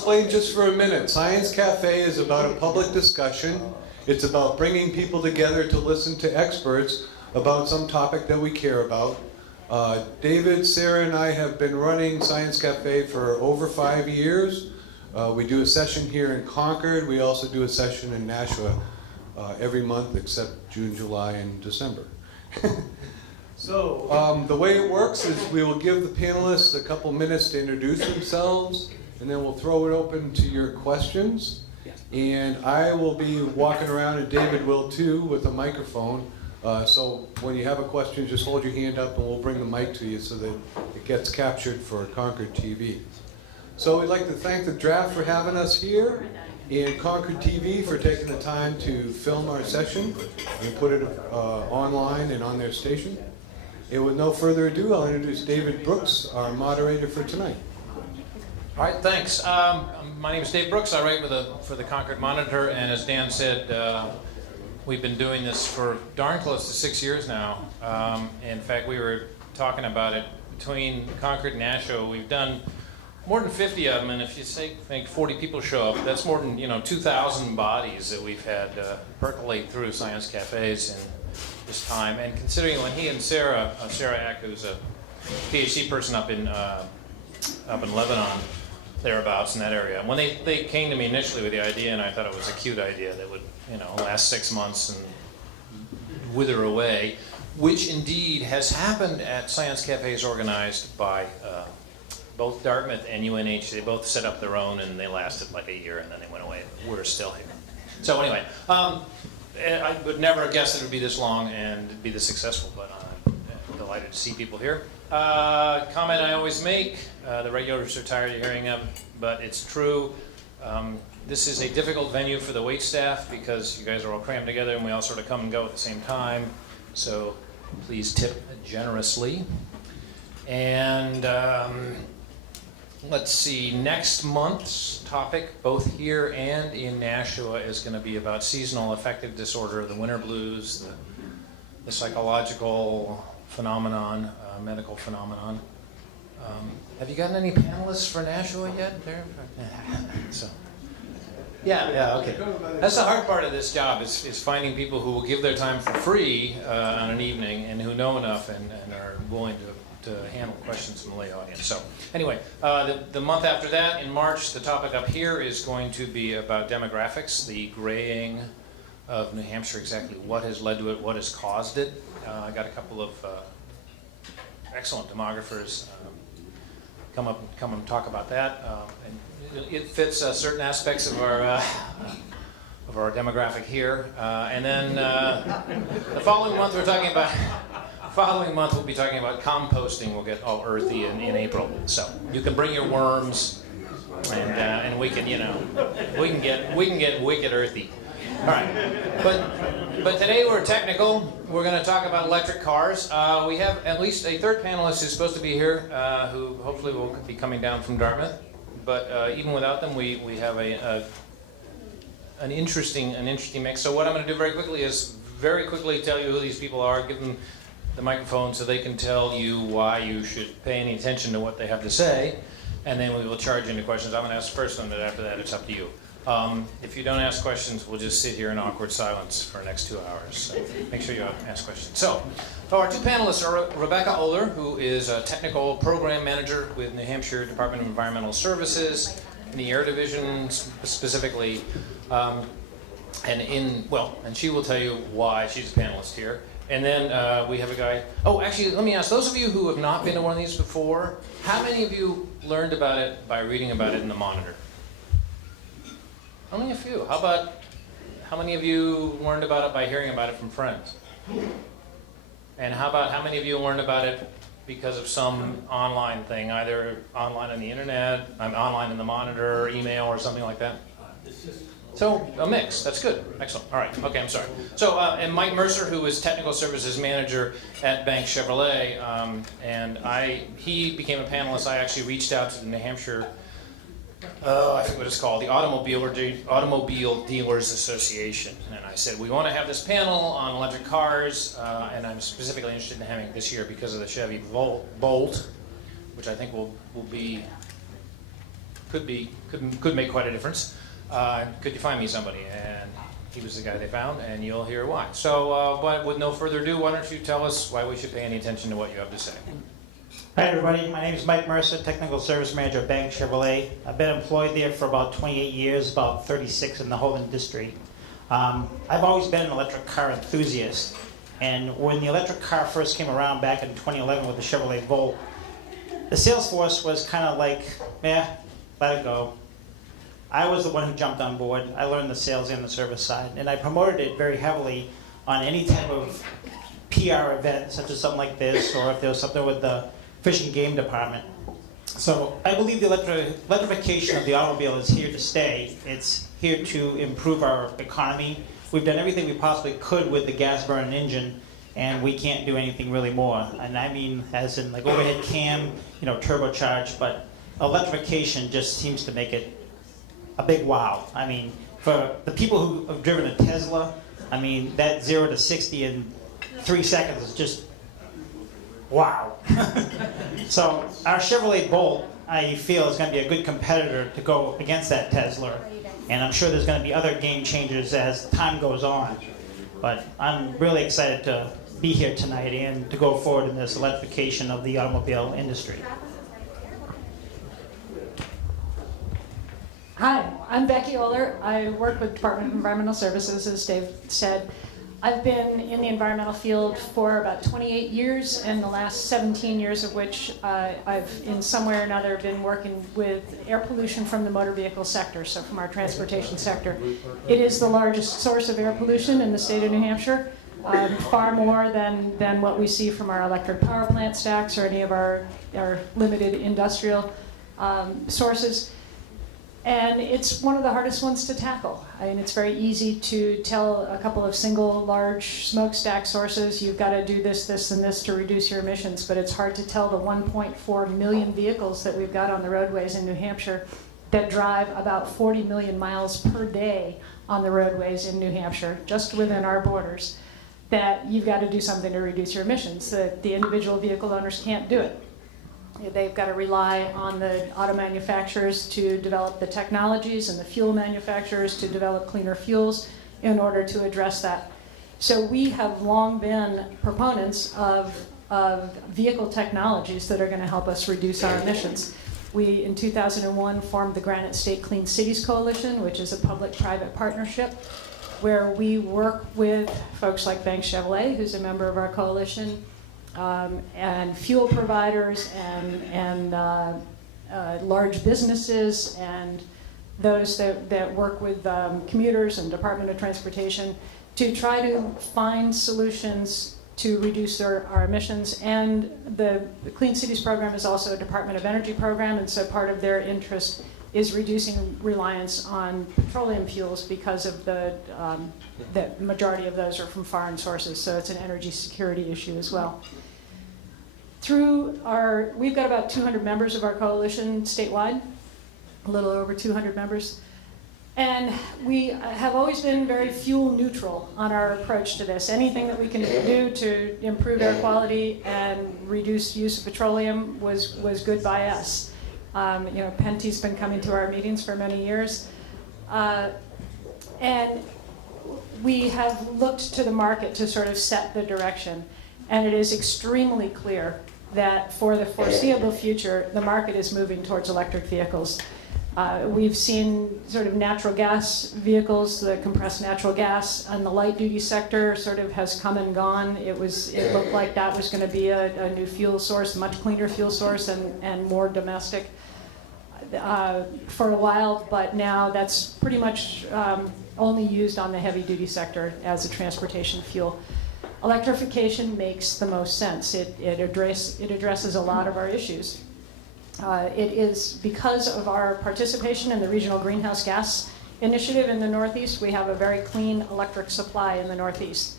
explain just for a minute. Science Cafe is about a public discussion. It's about bringing people together to listen to experts about some topic that we care about. David, Sarah, and I have been running Science Cafe for over 5 years. We do a session here in Concord. We also do a session in Nashua every month except June, July, and December. So the way it works is we will give the panelists a couple minutes to introduce themselves, and then we'll throw it open to your questions. And I will be walking around, and David will too, with a microphone. So when you have a question, just hold your hand up and we'll bring the mic to you so that it gets captured for Concord TV. So we'd like to thank the Draft for having us here, and Concord TV for taking the time to film our session and put it online and on their station. And with no further ado, I'll introduce David Brooks, our moderator for tonight. All right, thanks. My name is Dave Brooks. I write for the Concord Monitor, and as Dan said, we've been doing this for darn close to 6 years now. In fact, we were talking about it between Concord and Nashua. We've done more than 50 of them, and if you think 40 people show up, that's more than 2,000 bodies that we've had percolate through Science Cafes in this time. And considering when he and Sarah Eck, who's a PhD person up in Lebanon, thereabouts in that area. When they came to me initially with the idea, and I thought it was a cute idea that would last 6 months and wither away, which indeed has happened at Science Cafes organized by both Dartmouth and UNH. They both set up their own, and they lasted like a year, and then they went away. We're still here. So anyway, I would never have guessed it would be this long and be this successful, but I'm delighted to see people here. Comment I always make, the regulars are tired of hearing them, but it's true. This is a difficult venue for the wait staff because you guys are all crammed together and we all sort of come and go at the same time. So please tip generously. And let's see, next month's topic, both here and in Nashua, is going to be about seasonal affective disorder, the winter blues, the psychological phenomenon, medical phenomenon. Have you gotten any panelists for Nashua yet? So, yeah, okay. That's the hard part of this job is finding people who will give their time for free on an evening and who know enough and are willing to handle questions from the lay audience. So anyway, the month after that, in March, the topic up here is going to be about demographics, the graying of New Hampshire, exactly what has led to it, what has caused it. I got a couple of excellent demographers come and talk about that. And it fits certain aspects of our demographic here. And then the following month we'll be talking about composting. We'll get all earthy in April. So you can bring your worms, and we can get wicked earthy. All right, but today we're technical. We're going to talk about electric cars. We have at least a third panelist who's supposed to be here, who hopefully will be coming down from Dartmouth. But even without them, we have an interesting mix. So what I'm going to do very quickly is very quickly tell you who these people are, give them the microphone so they can tell you why you should pay any attention to what they have to say, and then we will charge into questions. I'm going to ask first, and then after that, it's up to you. If you don't ask questions, we'll just sit here in awkward silence for the next 2 hours. So make sure you ask questions. So our two panelists are Rebecca Oler, who is a technical program manager with New Hampshire Department of Environmental Services in the Air Division specifically. And she will tell you why she's a panelist here. And then we have a guy. Oh, actually, let me ask those of you who have not been to one of these before, how many of you learned about it by reading about it in the Monitor? Only a few. How many of you learned about it by hearing about it from friends? And how many of you learned about it because of some online thing, either online on the internet, online in the Monitor, email, or something like that? So a mix. That's good. Excellent. All right. Okay. I'm sorry. So and Mike Mercer, who is technical services manager at Bank Chevrolet, he became a panelist. I actually reached out to the New Hampshire. I think what it's called, the Automobile Dealers Association. And I said, we want to have this panel on electric cars, and I'm specifically interested in having it this year because of the Chevy Bolt, which I think will be could make quite a difference. Could you find me somebody? And he was the guy they found, and you'll hear why. So, but with no further ado, why don't you tell us why we should pay any attention to what you have to say? Hi everybody, my name is Mike Mercer, Technical Service Manager at Bank Chevrolet. I've been employed there for about 28 years, about 36 in the whole industry. I've always been an electric car enthusiast, and when the electric car first came around back in 2011 with the Chevrolet Volt, the sales force was kind of like, let it go. I was the one who jumped on board. I learned the sales and the service side, and I promoted it very heavily on any type of PR event, such as something like this, or if there was something with the Fish and Game Department. So I believe the electrification of the automobile is here to stay. It's here to improve our economy. We've done everything we possibly could with the gas-burning engine, and we can't do anything really more. And I mean, as in like overhead cam, turbocharged, but electrification just seems to make it a big wow. I mean, for the people who have driven a Tesla, I mean, that 0 to 60 in 3 seconds is just wow. So our Chevrolet Bolt, I feel, is going to be a good competitor to go against that Tesla. And I'm sure there's going to be other game changers as time goes on. But I'm really excited to be here tonight and to go forward in this electrification of the automobile industry. Hi, I'm Becky Oler. I work with Department of Environmental Services, as Dave said. I've been in the environmental field for about 28 years, and the last 17 years of which I've, in some way or another, been working with air pollution from the motor vehicle sector, so from our transportation sector. It is the largest source of air pollution in the state of New Hampshire, far more than what we see from our electric power plant stacks or any of our limited industrial sources. And it's one of the hardest ones to tackle. I mean, it's very easy to tell a couple of single large smokestack sources, you've got to do this, this, and this to reduce your emissions, but it's hard to tell the 1.4 million vehicles that we've got on the roadways in New Hampshire that drive about 40 million miles per day on the roadways in New Hampshire, just within our borders, that you've got to do something to reduce your emissions. The individual vehicle owners can't do it. They've got to rely on the auto manufacturers to develop the technologies and the fuel manufacturers to develop cleaner fuels in order to address that. So we have long been proponents of vehicle technologies that are going to help us reduce our emissions. We, in 2001, formed the Granite State Clean Cities Coalition, which is a public-private partnership where we work with folks like Bank Chevrolet, who's a member of our coalition, and fuel providers and large businesses and those that work with commuters and Department of Transportation to try to find solutions to reduce our emissions. And the Clean Cities program is also a Department of Energy program, and so part of their interest is reducing reliance on petroleum fuels because of the majority of those are from foreign sources, so it's an energy security issue as well. We've got about 200 members of our coalition statewide, a little over 200 members. And we have always been very fuel neutral on our approach to this. Anything that we can do to improve air quality and reduce use of petroleum was good by us. Penty's been coming to our meetings for many years. And we have looked to the market to sort of set the direction. And it is extremely clear that for the foreseeable future, the market is moving towards electric vehicles. We've seen sort of natural gas vehicles, the compressed natural gas, and the light duty sector sort of has come and gone. It looked like that was going to be a new fuel source, much cleaner fuel source and more domestic for a while, but now that's pretty much only used on the heavy duty sector as a transportation fuel. Electrification makes the most sense. It addresses a lot of our issues. It is because of our participation in the Regional Greenhouse Gas Initiative in the Northeast, we have a very clean electric supply in the Northeast.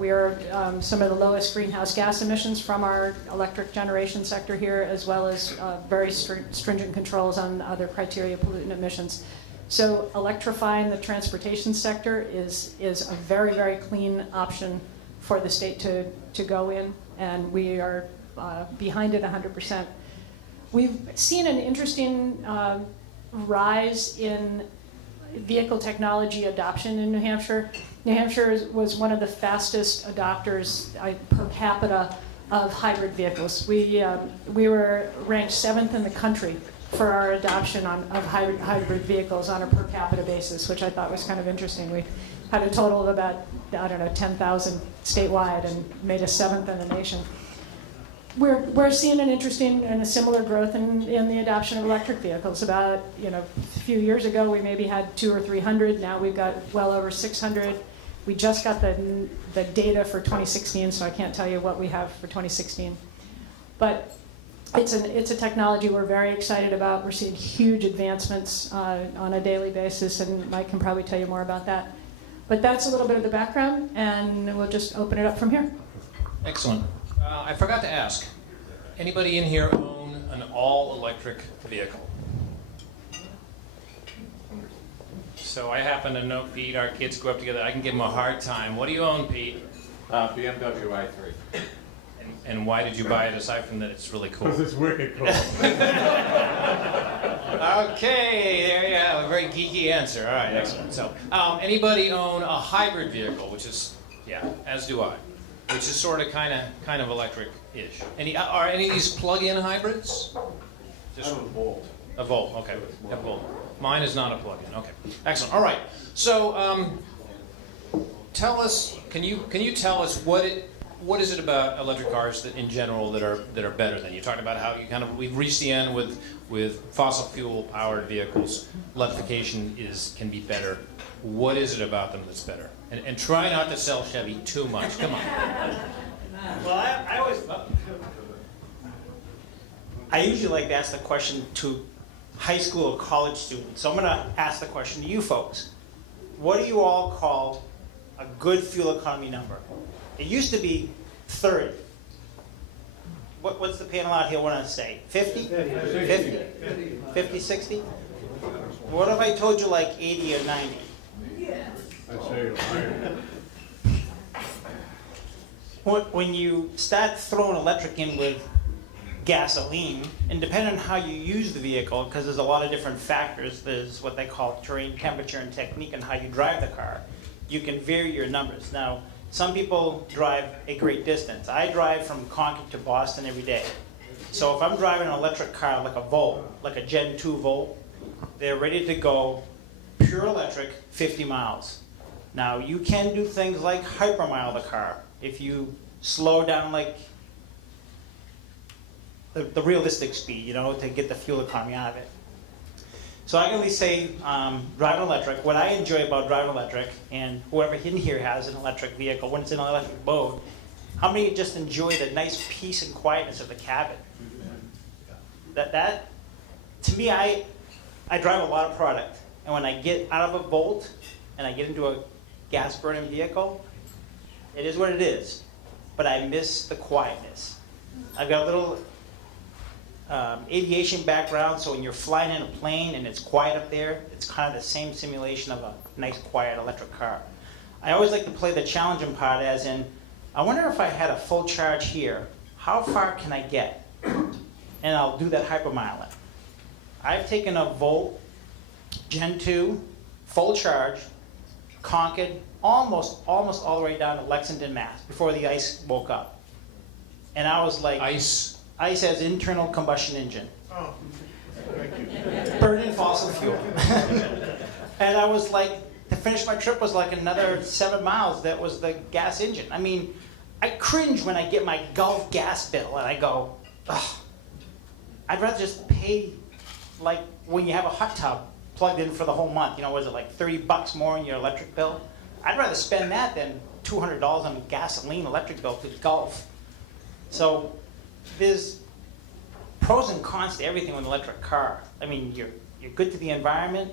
We are some of the lowest greenhouse gas emissions from our electric generation sector here, as well as very stringent controls on other criteria pollutant emissions. So electrifying the transportation sector is a very, very clean option for the state to go in, and we are behind it 100%. We've seen an interesting rise in vehicle technology adoption in New Hampshire. New Hampshire was one of the fastest adopters per capita of hybrid vehicles. We were ranked 7th in the country for our adoption of hybrid vehicles on a per capita basis, which I thought was kind of interesting. We had a total of about, 10,000 statewide and made us 7th in the nation. We're seeing an interesting and a similar growth in the adoption of electric vehicles. About, a few years ago, we maybe had 200 or 300. Now we've got well over 600. We just got the data for 2016, so I can't tell you what we have for 2016. But it's a technology we're very excited about. We're seeing huge advancements on a daily basis, and Mike can probably tell you more about that. But that's a little bit of the background, and we'll just open it up from here. Excellent. I forgot to ask, anybody in here own an all-electric vehicle? So I happen to know Pete, our kids grew up together. I can give him a hard time. What do you own, Pete? BMW i3. And why did you buy it, aside from that it's really cool? Because it's wicked cool. Okay, there you have a very geeky answer. All right, excellent. So, anybody own a hybrid vehicle, which is, as do I, which is sort of kind of electric-ish. Are any of these plug-in hybrids? Just I'm a Volt. a Volt. Okay, a Volt. Mine is not a plug-in. Okay, excellent. All right. So, tell us. Can you tell us what is it about electric cars that, in general, that are better than you talked about how we've reached the end with fossil fuel powered vehicles. Electrification can be better. What is it about them that's better? And try not to sell Chevy too much. Come on. Well, I usually like to ask the question to high school or college students. So I'm going to ask the question to you folks. What do you all call a good fuel economy number? It used to be 30. What's the panel out here want to say? 50? 50, 60? What if I told you like 80 or 90? I'd say higher. When you start throwing electric in with gasoline, and depending on how you use the vehicle, because there's a lot of different factors, there's what they call terrain, temperature, and technique, and how you drive the car, you can vary your numbers. Now, some people drive a great distance. I drive from Concord to Boston every day. So if I'm driving an electric car like a Volt, like a Gen 2 Volt, they're ready to go pure electric 50 miles. Now, you can do things like hypermile the car if you slow down like the realistic speed, to get the fuel economy out of it. So I can at least say driving electric. What I enjoy about driving electric, and whoever in here has an electric vehicle, when it's in an electric mode, how many just enjoy the nice peace and quietness of the cabin? That to me, I drive a lot of product, and when I get out of a Volt and I get into a gas-burning vehicle, it is what it is, but I miss the quietness. I've got a little aviation background, so when you're flying in a plane and it's quiet up there, it's kind of the same simulation of a nice, quiet electric car. I always like to play the challenging part as in, I wonder if I had a full charge here, how far can I get? And I'll do that hypermiling. I've taken a Volt, Gen 2, full charge, Concord, almost all the way down to Lexington, Mass, before the ice woke up. And I was like... Ice has internal combustion engine. Oh, thank you. Burning fossil fuel. And I was like, to finish my trip was like another 7 miles. That was the gas engine. I mean, I cringe when I get my Gulf gas bill and I go, ugh. I'd rather just pay like when you have a hot tub plugged in for the whole month. Was it like $30 more in your electric bill? I'd rather spend that than $200 on gasoline electric bill to Gulf. So there's pros and cons to everything with an electric car. I mean, you're good to the environment.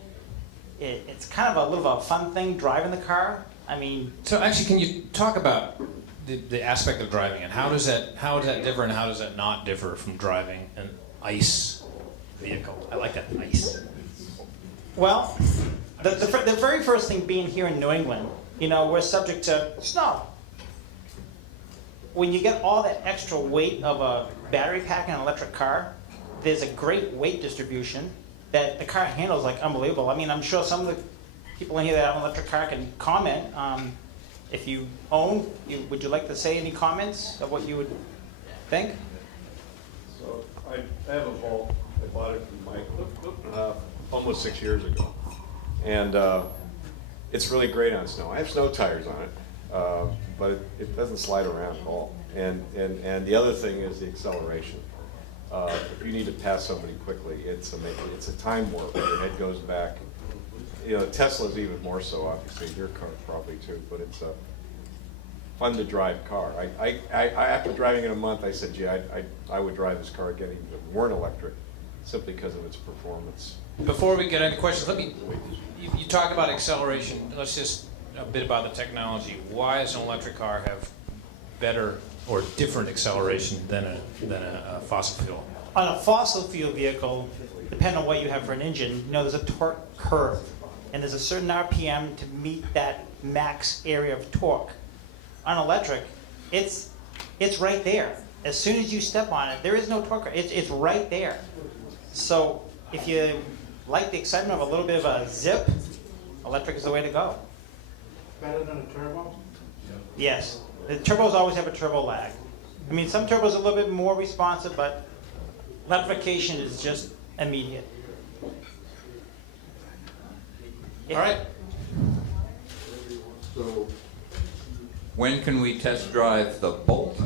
It's kind of a little of a fun thing driving the car. I mean, so actually, can you talk about the aspect of driving and how does that differ and how does that not differ from driving an ICE vehicle? I like that, ICE. Well, the very first thing being here in New England, we're subject to snow. When you get all that extra weight of a battery pack in an electric car, there's a great weight distribution that the car handles like unbelievable. I mean, I'm sure some of the people in here that have an electric car can comment. If you own, would you like to say any comments of what you would think? So I have a Bolt. I bought it from Mike almost 6 years ago. And it's really great on snow. I have snow tires on it, but it doesn't slide around at all. And the other thing is the acceleration. If you need to pass somebody quickly, it's a time warp. Your head goes back. You know, Tesla's even more so, obviously. Your car probably too, but it's a fun to drive car. After driving it a month, I said, gee, I would drive this car again even if it weren't electric, simply because of its performance. Before we get into questions, you talk about acceleration. Let's just a bit about the technology. Why does an electric car have better or different acceleration than a fossil fuel? On a fossil fuel vehicle, depending on what you have for an engine, you know, there's a torque curve, and there's a certain RPM to meet that max area of torque. On electric, it's right there. As soon as you step on it, there is no torque. It's right there. So if you like the excitement of a little bit of a zip, electric is the way to go. Better than a turbo? Yes. The turbos always have a turbo lag. I mean, some turbos are a little bit more responsive, but electrification is just immediate. All right. So, when can we test drive the Bolt?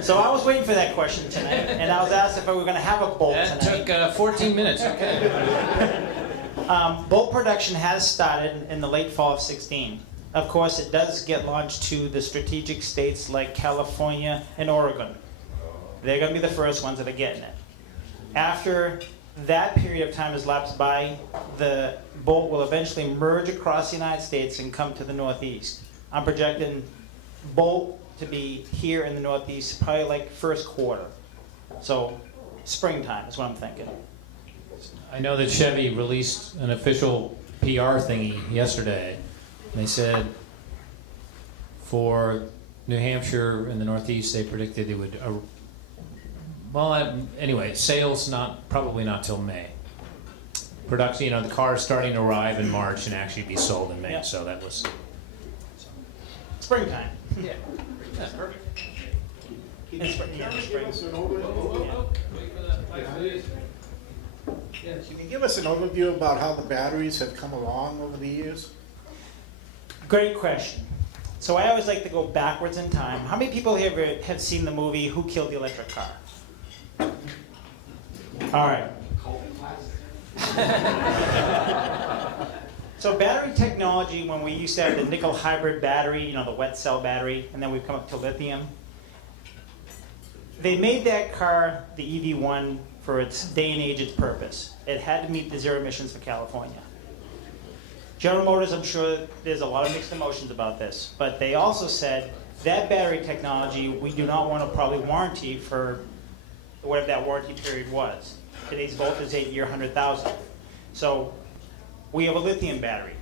So I was waiting for that question tonight, and I was asked if we were going to have a Bolt That tonight. took 14 minutes. Okay. Bolt production has started in the late fall of 16. Of course, it does get launched to the strategic states like California and Oregon. They're going to be the first ones that are getting it. After that period of time has lapsed by, the Bolt will eventually merge across the United States and come to the Northeast. I'm projecting Bolt to be here in the Northeast probably like first quarter. So springtime is what I'm thinking. I know that Chevy released an official PR thingy yesterday. They said for New Hampshire and the Northeast, they predicted it would. Anyway, sales probably not till May. Production, the car is starting to arrive in March and actually be sold in May. Yeah. So that was Springtime. yeah, that's perfect. Can you give us an overview? Can you give us an overview about how the batteries have come along over the years? Great question. So I always like to go backwards in time. How many people here have seen the movie Who Killed the Electric Car? All right. So battery technology, when we used to have the nickel hybrid battery, the wet cell battery, and then we've come up to lithium. They made that car, the EV1, for its day and age, its purpose. It had to meet the zero emissions for California. General Motors, I'm sure there's a lot of mixed emotions about this, but they also said that battery technology, we do not want to probably warranty for whatever that warranty period was. Today's Volt is 8-year, 100,000. So we have a lithium battery.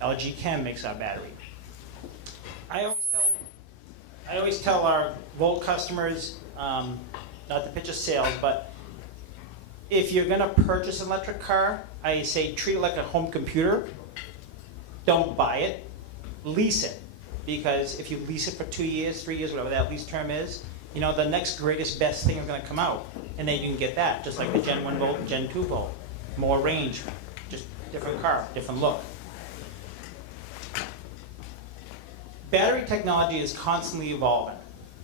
LG Chem makes our battery. I always tell our Volt customers, not to pitch a sales, but if you're going to purchase an electric car, I say treat it like a home computer. Don't buy it, lease it. Because if you lease it for 2 years, 3 years, whatever that lease term is, the next greatest, best thing is going to come out. And then you can get that, just like the Gen 1 Volt and Gen 2 Volt. More range, just different car, different look. Battery technology is constantly evolving,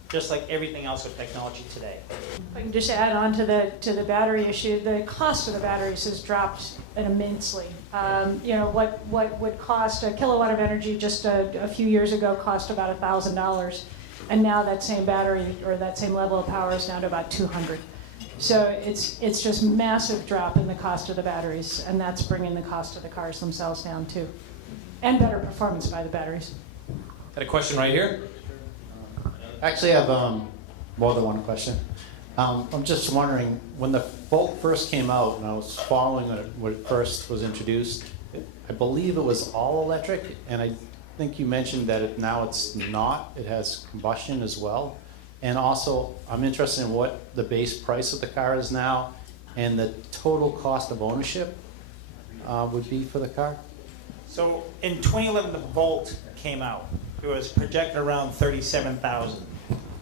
just like everything else with technology today. If I can just add on to the battery issue, the cost of the batteries has dropped immensely. What would cost a kilowatt of energy just a few years ago cost about $1,000, and now that same battery or that same level of power is now to about $200. So it's just massive drop in the cost of the batteries, and that's bringing the cost of the cars themselves down too, and better performance by the batteries. Got a question right here. Actually, I have more than one question. I'm just wondering, when the Volt first came out, and I was following it when it first was introduced, I believe it was all electric, and I think you mentioned that now it's not. It has combustion as well. And also, I'm interested in what the base price of the car is now, and the total cost of ownership would be for the car? So in 2011, the Volt came out. It was projected around $37,000,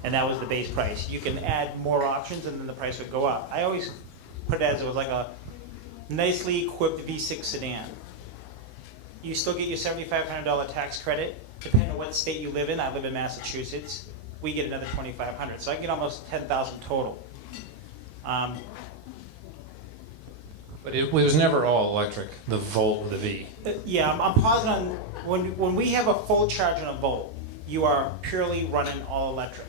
and that was the base price. You can add more options, and then the price would go up. I always put it as it was like a nicely equipped V6 sedan. You still get your $7,500 tax credit, depending on what state you live in. I live in Massachusetts. We get another $2,500, so I get almost $10,000 total. But it was never all electric, the Volt with the V. Yeah, I'm positive on, when we have a full charge on a Volt, you are purely running all electric.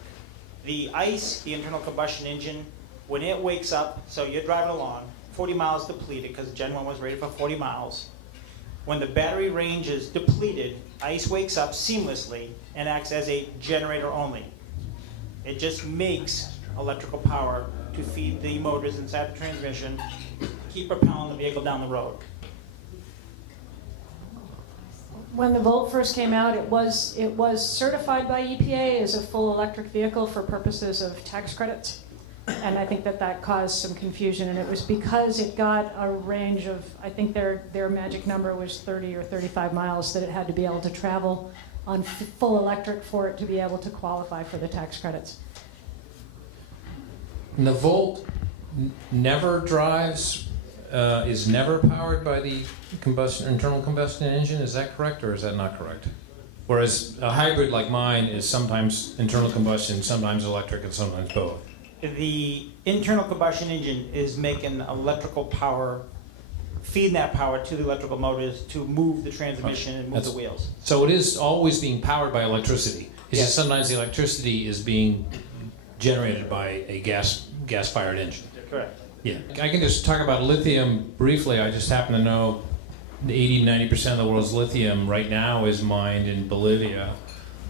The ICE, the internal combustion engine, when it wakes up, so you're driving along, 40 miles depleted, because Gen 1 was rated for 40 miles. When the battery range is depleted, ICE wakes up seamlessly and acts as a generator only. It just makes electrical power to feed the motors inside the transmission, keep propelling the vehicle down the road. When the Volt first came out, it was certified by EPA as a full electric vehicle for purposes of tax credits. And I think that caused some confusion, and it was because it got a range of, I think their magic number was 30 or 35 miles that it had to be able to travel on full electric for it to be able to qualify for the tax credits. And the Volt never drives, is never powered by the internal combustion engine, is that correct, or is that not correct? Whereas a hybrid like mine is sometimes internal combustion, sometimes electric, and sometimes both. The internal combustion engine is making electrical power, feeding that power to the electrical motors to move the transmission and move the wheels. So it is always being powered by electricity. It's just sometimes the electricity is being generated by a gas-fired engine. Correct. Yeah. I can just talk about lithium briefly. I just happen to know 80-90% of the world's lithium right now is mined in Bolivia.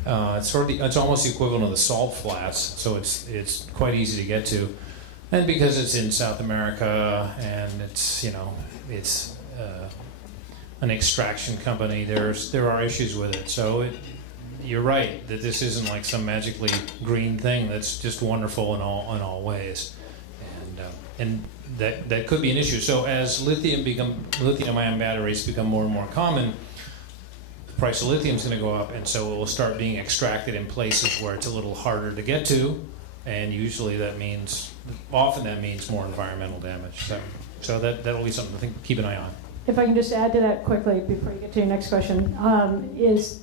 It's almost the equivalent of the salt flats, so it's quite easy to get to, and because it's in South America and it's an extraction company, there are issues with it. So you're right that this isn't like some magically green thing that's just wonderful in all ways, and that could be an issue. So as lithium-ion batteries become more and more common, the price of lithium is going to go up, and so it will start being extracted in places where it's a little harder to get to, and usually often that means more environmental damage. So that'll be something to keep an eye on. If I can just add to that quickly before you get to your next question, is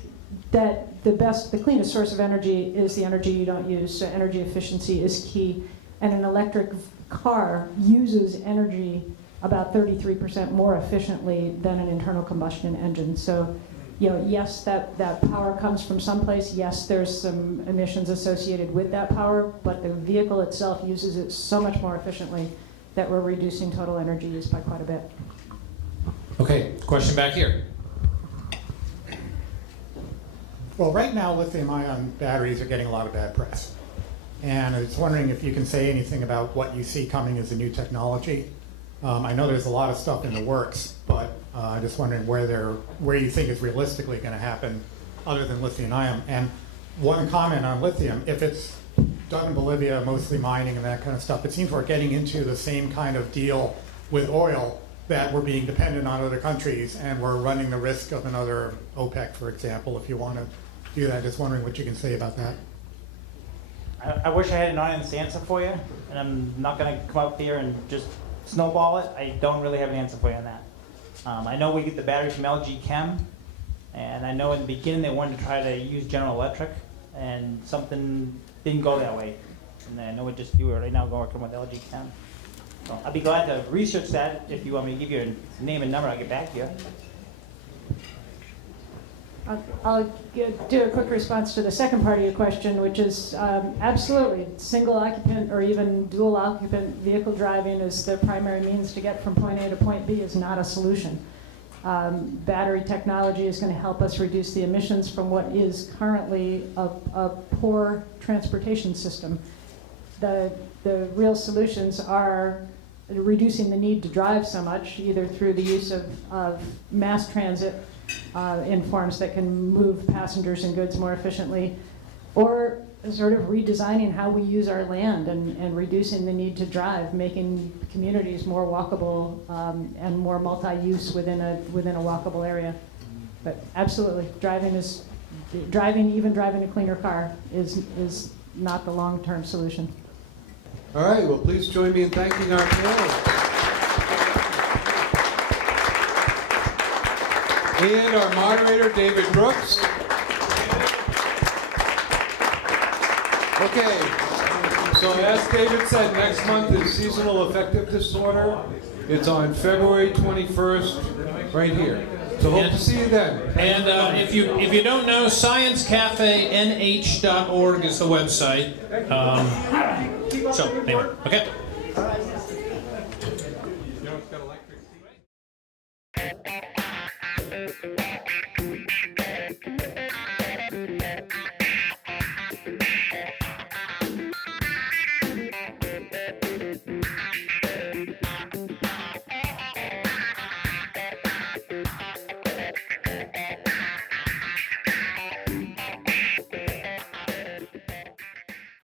that the cleanest source of energy is the energy you don't use. So energy efficiency is key, and an electric car uses energy about 33% more efficiently than an internal combustion engine. So, yes, that power comes from someplace. Yes, there's some emissions associated with that power, but the vehicle itself uses it so much more efficiently that we're reducing total energy use by quite a bit. Okay, question back here. Well, right now, lithium-ion batteries are getting a lot of bad press. And I was wondering if you can say anything about what you see coming as a new technology. I know there's a lot of stuff in the works, but I'm just wondering where you think is realistically going to happen other than lithium-ion. And one comment on lithium, if it's done in Bolivia, mostly mining and that kind of stuff, it seems we're getting into the same kind of deal with oil, that we're being dependent on other countries and we're running the risk of another OPEC, for example, if you want to do that. Just wondering what you can say about that. I wish I had an honest answer for you, and I'm not going to come up here and just snowball it. I don't really have an answer for you on that. I know we get the battery from LG Chem, and I know in the beginning they wanted to try to use General Electric, and something didn't go that way. And I know you are right now working with LG Chem. So I'd be glad to research that. If you want me to give you a name and number, I'll get back to you. I'll do a quick response to the second part of your question, which is absolutely single occupant or even dual occupant vehicle driving is the primary means to get from point A to point B is not a solution. Battery technology is going to help us reduce the emissions from what is currently a poor transportation system. The real solutions are reducing the need to drive so much, either through the use of mass transit in forms that can move passengers and goods more efficiently, or sort of redesigning how we use our land and reducing the need to drive, making communities more walkable and more multi-use within a walkable area. But absolutely, driving a cleaner car is not the long-term solution. All right, well, please join me in thanking our panelists. And our moderator, David Brooks. Okay, so as David said, next month is seasonal affective disorder. It's on February 21st, right here. So hope to see you then. And if you don't know, sciencecafenh.org is the website. So anyway, okay.